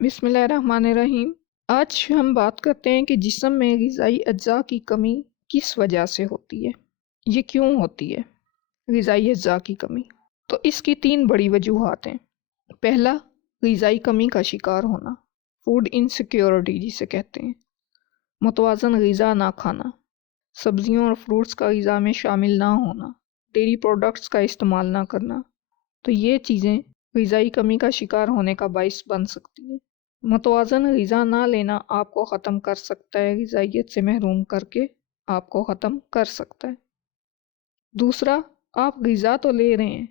बिस्मिल्लाहिर्रहमानिर्रहीम। आज हम बात करते हैं कि जिस्म में ग़िज़ाई अज्जा की कमी किस वजह से होती है, ये क्यों होती है ग़िज़ाई अज्जा की कमी। तो इसकी 3 बड़ी वजूहात हैं। पहला, ग़िज़ाई कमी का शिकार होना, फूड इनसिक्योरिटी जिसे कहते हैं। मुतवाज़न ग़िज़ा ना खाना, सब्जियों और फ्रूट्स का ग़िज़ा में शामिल ना होना, डेयरी प्रोडक्ट्स का इस्तेमाल ना करना, तो ये चीज़ें ग़िज़ाई कमी का शिकार होने का बाइस बन सकती हैं। मुतवाज़न ग़िज़ा ना लेना आपको ख़त्म कर सकता है, ग़िज़ाइयत से महरूम करके आपको ख़त्म कर सकता है। दूसरा, आप ग़िज़ा तो ले रहे हैं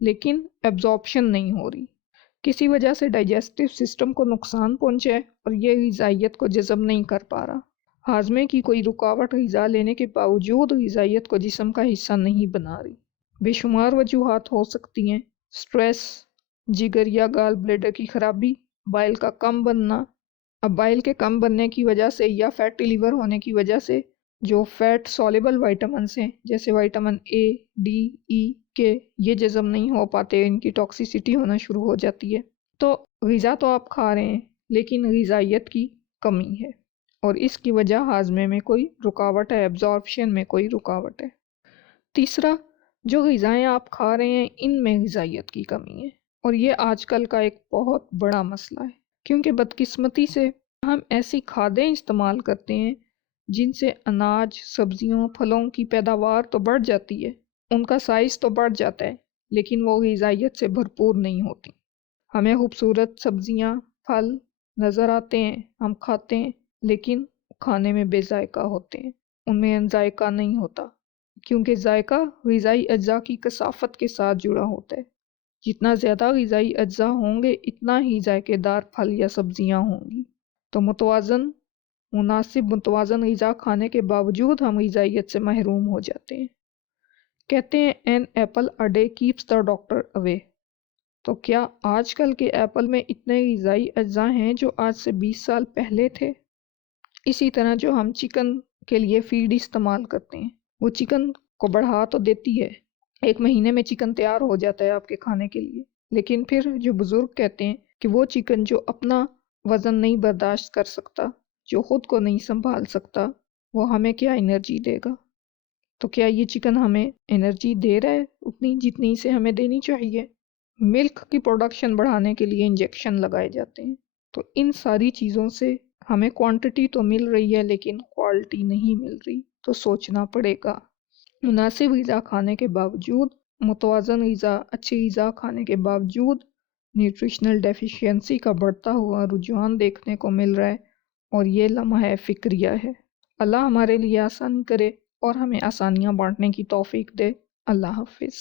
लेकिन एब्ज़ॉर्प्शन नहीं हो रही, किसी वजह से डाइजेस्टिव सिस्टम को नुकसान पहुँचा है और ये ग़िज़ाइयत को जज़ब नहीं कर पा रहा। हाज़मे की कोई रुकावट ग़िज़ा लेने के बावजूद ग़िज़ाइयत को जिस्म का हिस्सा नहीं बना रही। बेशुमार वजूहात हो सकती हैं, स्ट्रेस, जिगर या गाल ब्लैडर की खराबी, बाइल का कम बनना। अब बाइल के कम बनने की वजह से या फैटी लिवर होने की वजह से जो फैट सॉल्युबल विटामिन्स हैं जैसे विटामिन ए, डी, ई के, ये जज़ब नहीं हो पाते, इनकी टॉक्सिसिटी होना शुरू हो जाती है। तो ग़िज़ा तो आप खा रहे हैं लेकिन ग़िज़ाइयत की कमी है और इसकी वजह हाज़मे में कोई रुकावट है, एब्ज़ॉर्प्शन में कोई रुकावट है। तीसरा, जो ग़िज़ाएँ आप खा रहे हैं इनमें ग़िज़ाइयत की कमी है और ये आजकल का एक बहुत बड़ा मसला है, क्योंकि बदकिस्मती से हम ऐसी खादें इस्तेमाल करते हैं जिनसे अनाज, सब्जियों, फलों की पैदावार तो बढ़ जाती है, उनका साइज़ तो बढ़ जाता है, लेकिन वो ग़िज़ाइयत से भरपूर नहीं होती। हमें खूबसूरत सब्जियां, फल नज़र आते हैं, हम खाते हैं, लेकिन खाने में बेज़ायका होते हैं, उनमें जायका नहीं होता, क्योंकि जायका ग़िज़ाई अज्जा की कसाफ़त के साथ जुड़ा होता है। जितना ज़्यादा ग़िज़ाई अज्जा होंगे इतना ही जायकेदार फल या सब्जियां होंगी। तो मुनासिब मुतवाज़न ग़िज़ा खाने के बावजूद हम ग़िज़ाइयत से महरूम हो जाते हैं। कहते हैं an apple a day keeps the doctor away. तो क्या आजकल के एप्पल में इतने ग़िज़ाई अज्जा हैं जो आज से 20 साल पहले थे? इसी तरह जो हम चिकन के लिए फीड इस्तेमाल करते हैं, वो चिकन को बढ़ा तो देती है, 1 महीने में चिकन तैयार हो जाता है आपके खाने के लिए, लेकिन फिर जो बुज़ुर्ग कहते हैं कि वो चिकन जो अपना वज़न नहीं बर्दाश्त कर सकता, जो ख़ुद को नहीं संभाल सकता, वो हमें क्या एनर्जी देगा। तो क्या ये चिकन हमें एनर्जी दे रहा है उतनी जितनी इसे हमें देनी चाहिए? मिल्क की प्रोडक्शन बढ़ाने के लिए इंजेक्शन लगाए जाते हैं। तो इन सारी चीज़ों से हमें क्वांटिटी तो मिल रही है लेकिन क्वालिटी नहीं मिल रही, तो सोचना पड़ेगा। मुनासिब ग़िज़ा खाने के बावजूद, मुतवाज़न ग़िज़ा, अच्छी ग़िज़ा खाने के बावजूद न्यूट्रिशनल डेफिशिएंसी का बढ़ता हुआ रुझान देखने को मिल रहा है और ये लम्हा फ़िक्रिया है। अल्लाह हमारे लिए आसानी करे और हमें आसानियाँ बांटने की तौफ़ीक दे। अल्लाह हाफ़िज़।